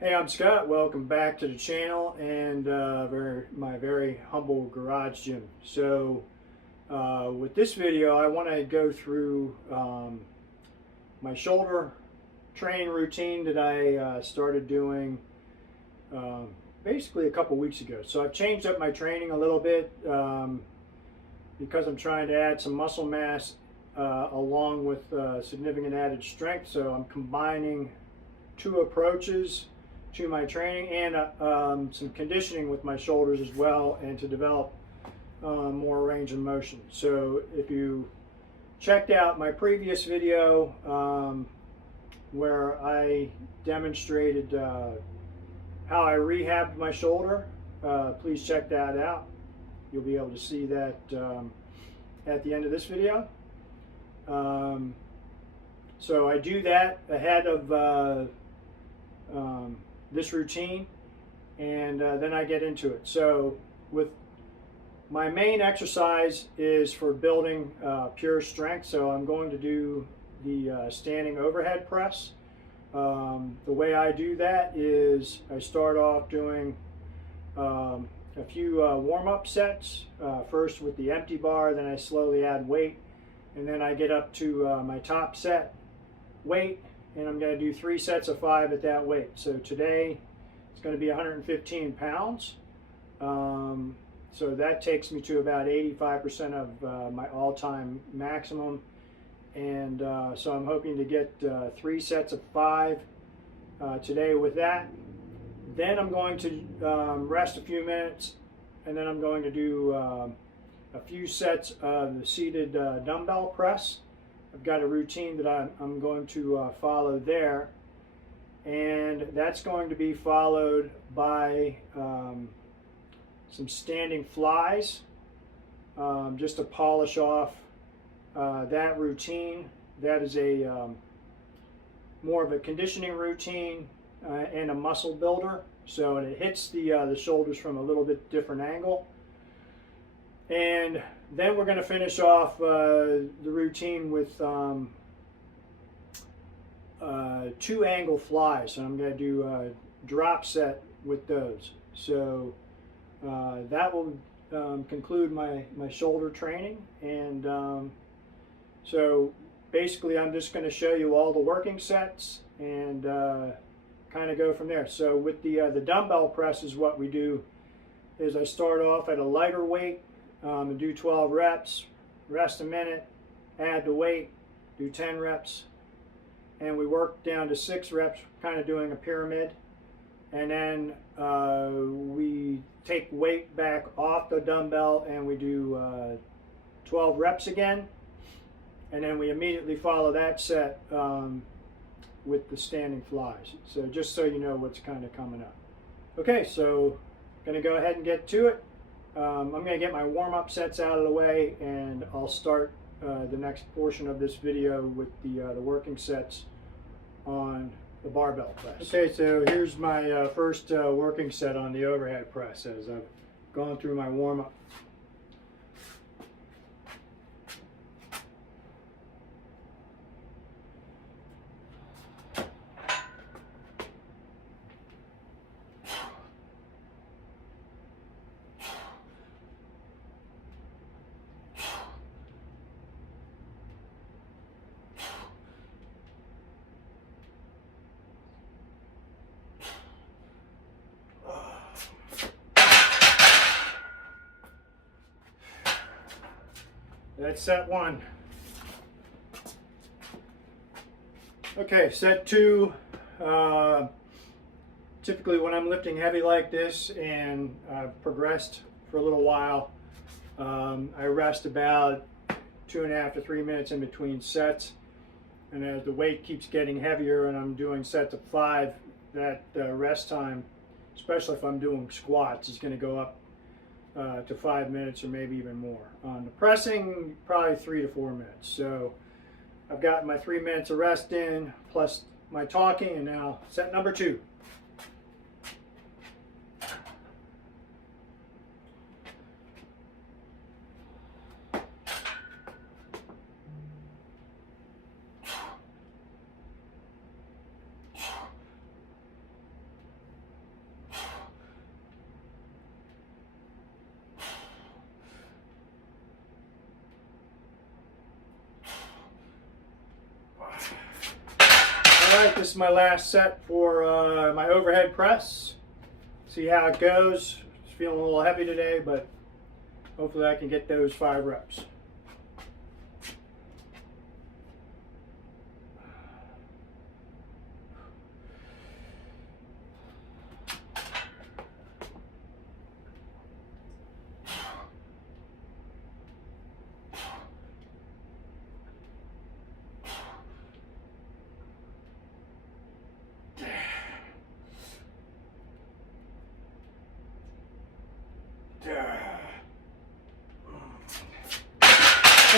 Hey, I'm Scott. Welcome back to the channel and my very humble garage gym. So with this video, I want to go through my shoulder training routine that I started doing basically a couple weeks ago. So I've changed up my training a little bit because I'm trying to add some muscle mass along with significant added strength. So I'm combining two approaches to my training and some conditioning with my shoulders as well, and to develop more range of motion. So if you checked out my previous video where I demonstrated how I rehabbed my shoulder, please check that out. You'll be able to see that at the end of this video. So I do that ahead of this routine, and then I get into it. So with my main exercise is for building pure strength. So I'm going to do the standing overhead press. The way I do that is I start off doing a few warm-up sets, first with the empty bar, then I slowly add weight, and then I get up to my top set weight, and I'm going to do 3 sets of 5 at that weight. So today it's going to be 115 pounds. So that takes me to about 85% of my all-time maximum. And so I'm hoping to get 3 sets of 5 today with that. Then I'm going to rest a few minutes, and then I'm going to do a few sets of the seated dumbbell press. I've got a routine that I'm going to follow there, and that's going to be followed by some standing flies, just to polish off that routine. That is a more of a conditioning routine and a muscle builder, so it hits the shoulders from a little bit different angle. And then we're going to finish off the routine with 2 angle flies, and I'm going to do a drop set with those. So that will conclude my shoulder training. And so basically I'm just going to show you all the working sets and kind of go from there. So with the dumbbell press, is what we do is I start off at a lighter weight and do 12 reps, rest a minute, add the weight, do 10 reps, and we work down to 6 reps, kind of doing a pyramid. And then we take weight back off the dumbbell and we do 12 reps again. And then we immediately follow that set with the standing flies. So just so you know what's kind of coming up. Okay, so I'm going to go ahead and get to it. I'm going to get my warm-up sets out of the way, and I'll start the next portion of this video with the working sets on the barbell press. Okay, so here's my first working set on the overhead press as I've gone through my warm-up. That's set 1. Okay, set 2. Typically when I'm lifting heavy like this and I've progressed for a little while, I rest about 2.5 to 3 minutes in between sets. And as the weight keeps getting heavier and I'm doing sets of 5, that rest time, especially if I'm doing squats, is going to go up to 5 minutes or maybe even more. On the pressing, probably 3 to 4 minutes. So I've got my 3 minutes of rest in, plus my talking, and now set number 2. This is my last set for my overhead press. See how it goes. It's feeling a little heavy today, but hopefully I can get those 5 reps.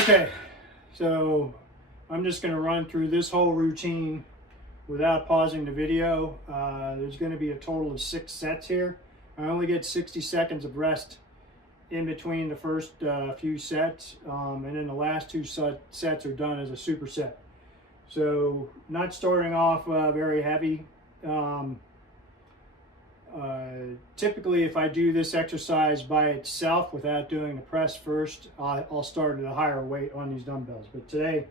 Okay, so I'm just going to run through this whole routine without pausing the video. There's going to be a total of 6 sets here. I only get 60 seconds of rest in between the first few sets, and then the last 2 sets are done as a superset. So not starting off very heavy. Typically, if I do this exercise by itself without doing the press first, I'll start at a higher weight on these dumbbells. But today,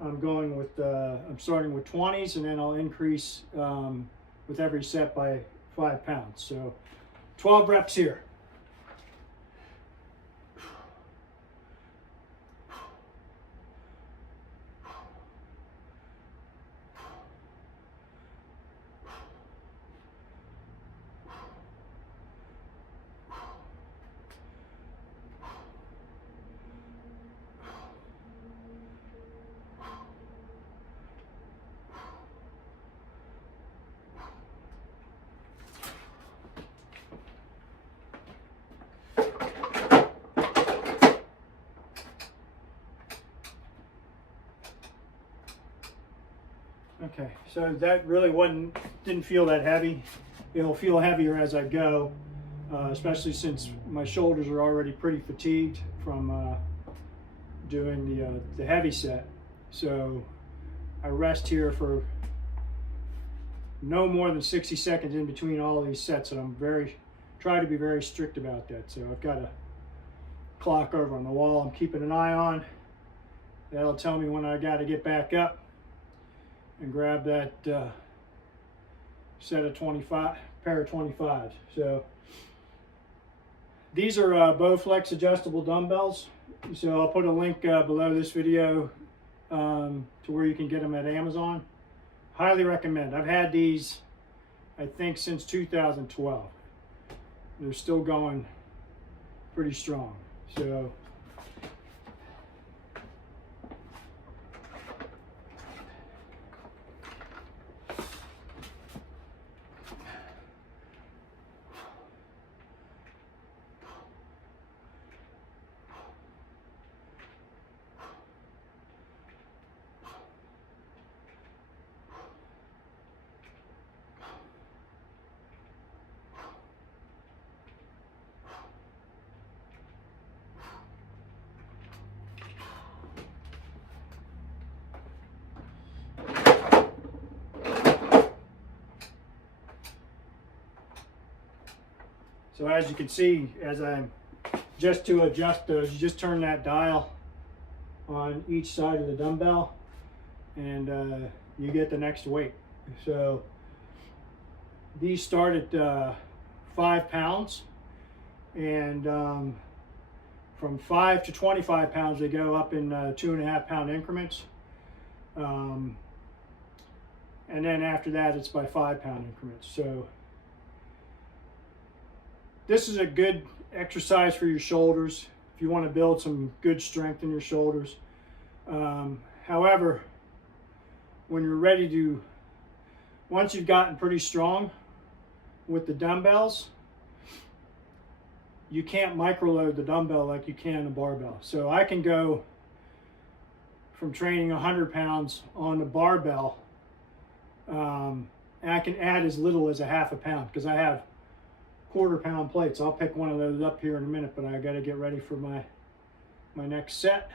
I'm starting with 20s, and then I'll increase with every set by 5 pounds. So 12 reps here. Okay, so that really didn't feel that heavy. It'll feel heavier as I go, especially since my shoulders are already pretty fatigued from doing the heavy set. So I rest here for no more than 60 seconds in between all of these sets, and I'm try to be very strict about that. So I've got a clock over on the wall I'm keeping an eye on. That'll tell me when I got to get back up and grab that set of pair of 25s. So these are Bowflex adjustable dumbbells. So I'll put a link below this video to where you can get them at Amazon. Highly recommend. I've had these, I think, since 2012. They're still going pretty strong. So So as you can see, just to adjust those, you just turn that dial on each side of the dumbbell and you get the next weight. So these start at 5 pounds, and from 5 to 25 pounds they go up in 2.5 pound increments. And then after that it's by 5 pound increments. So this is a good exercise for your shoulders if you want to build some good strength in your shoulders. However, when you're ready to, once you've gotten pretty strong with the dumbbells, you can't microload the dumbbell like you can a barbell. So I can go from training 100 pounds on the barbell, and I can add as little as a half a pound because I have 1/4 pound plates. I'll pick one of those up here in a minute, but I got to get ready for my next set.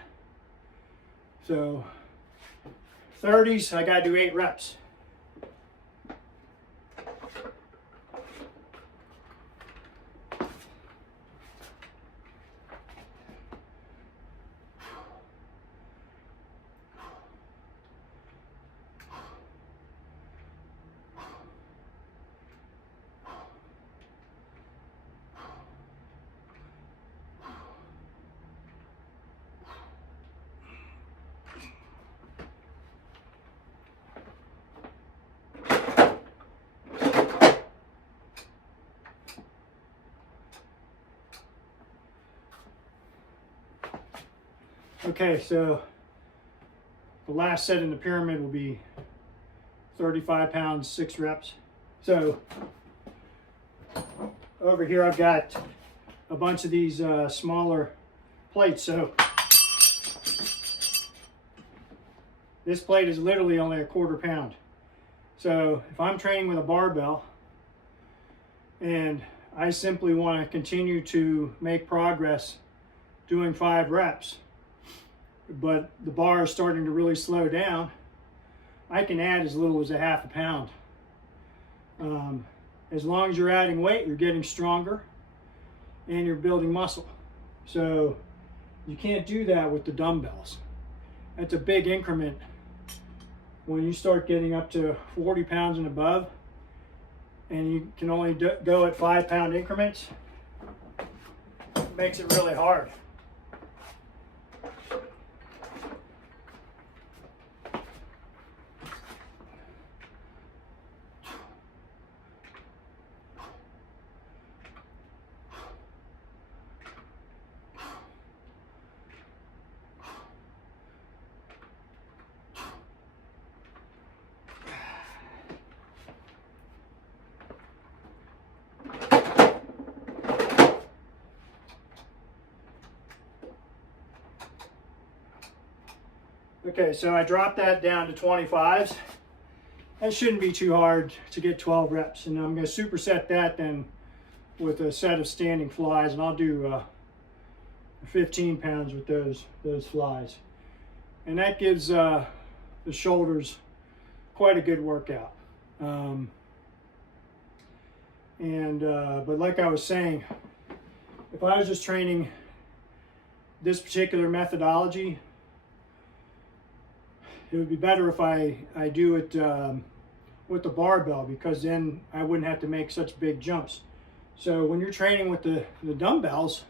So 30s, I got to do 8 reps. Okay, so the last set in the pyramid will be 35 pounds, 6 reps. So over here I've got a bunch of these smaller plates. So this plate is literally only 1/4 pound. So if I'm training with a barbell and I simply want to continue to make progress doing 5 reps, but the bar is starting to really slow down, I can add as little as 1/2 pound. As long as you're adding weight, you're getting stronger and you're building muscle. So you can't do that with the dumbbells. That's a big increment. When you start getting up to 40 pounds and above, and you can only go at 5 pound increments, it makes it really hard. Okay, so I dropped that down to 25s. That shouldn't be too hard to get 12 reps. And I'm going to superset that then with a set of standing flies, and I'll do 15 pounds with those flies. And that gives the shoulders quite a good workout. But like I was saying, if I was just training this particular methodology, it would be better if I do it with the barbell, because then I wouldn't have to make such big jumps. So when you're training with the dumbbells,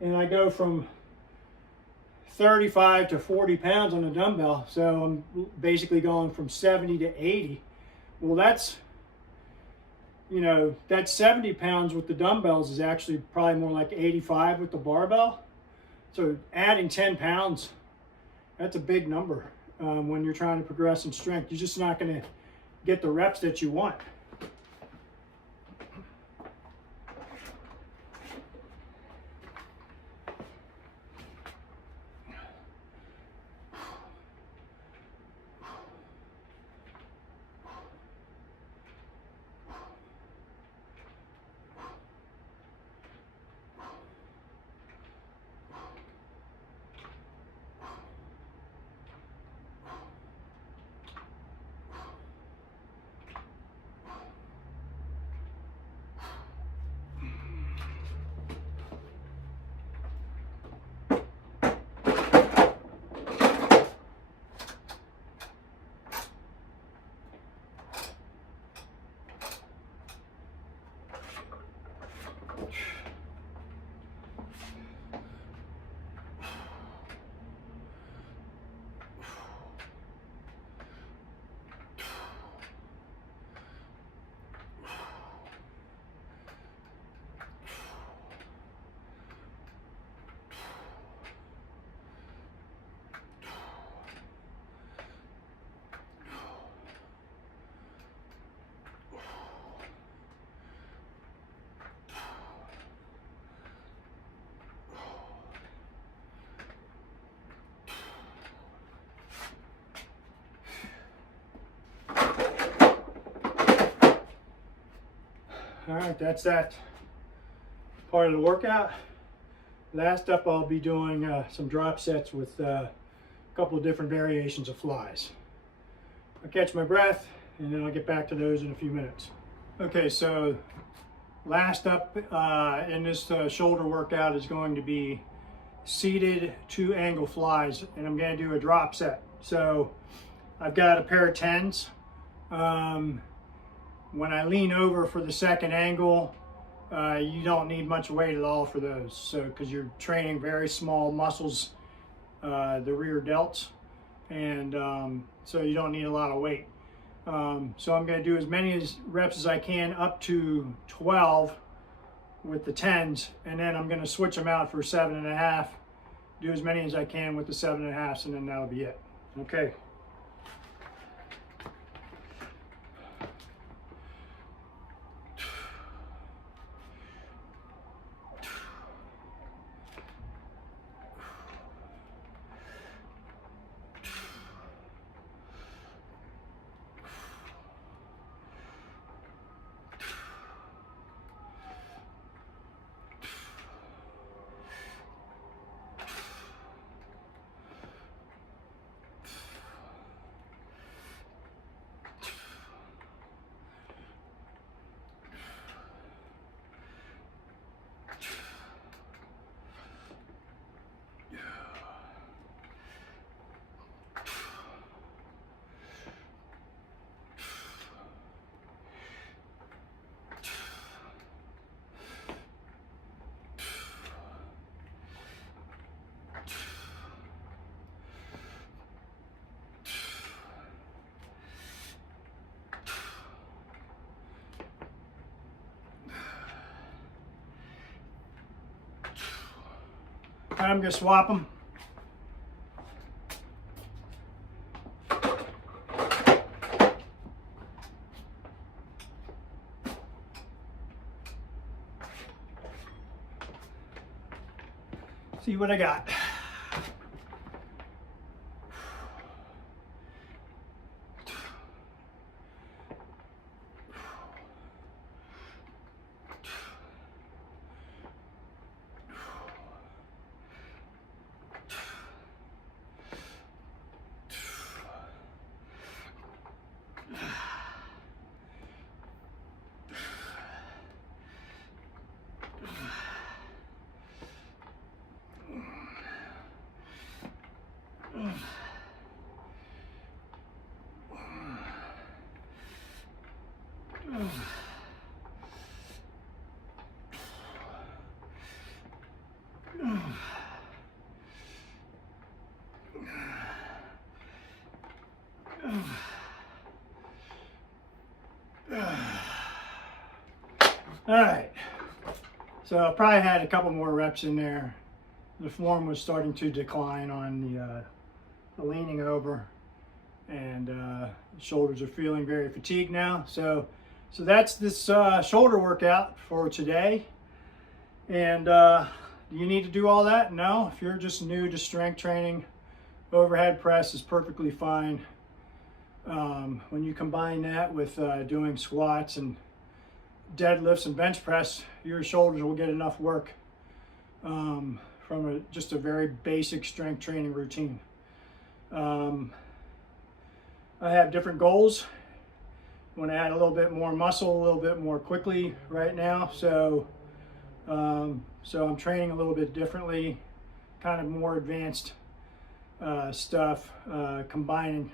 and I go from 35 to 40 pounds on the dumbbell, so I'm basically going from 70 to 80. Well, that's 70 pounds with the dumbbells is actually probably more like 85 with the barbell. So adding 10 pounds, that's a big number when you're trying to progress in strength. You're just not going to get the reps that you want. All right, that's that part of the workout. Last up, I'll be doing some drop sets with a couple of different variations of flies. I'll catch my breath and then I'll get back to those in a few minutes. Okay, so last up in this shoulder workout is going to be seated 2-angle flies, and I'm going to do a drop set. So I've got a pair of 10s. When I lean over for the second angle, you don't need much weight at all for those. So, because you're training very small muscles, the rear delts, and so you don't need a lot of weight. So I'm going to do as many reps as I can, up to 12 with the 10s, and then I'm going to switch them out for 7.5 do as many as I can with the 7.5s, and then that'll be it. Okay. I'm going to swap them. See what I got. All right, so I probably had a couple more reps in there. The form was starting to decline on the leaning over, and the shoulders are feeling very fatigued now. So that's this shoulder workout for today. And do you need to do all that? No. If you're just new to strength training, overhead press is perfectly fine. When you combine that with doing squats and deadlifts and bench press, your shoulders will get enough work from just a very basic strength training routine. I have different goals. I want to add a little bit more muscle, a little bit more quickly right now. So I'm training a little bit differently, kind of more advanced stuff, combining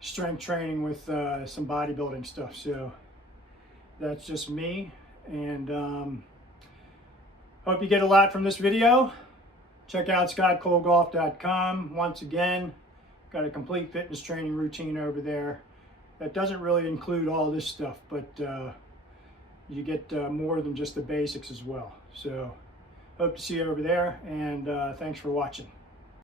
strength training with some bodybuilding stuff. So that's just me, and hope you get a lot from this video. Check out scottcolegolf.com. Once again, got a complete fitness training routine over there that doesn't really include all this stuff, but you get more than just the basics as well. So hope to see you over there, and thanks for watching.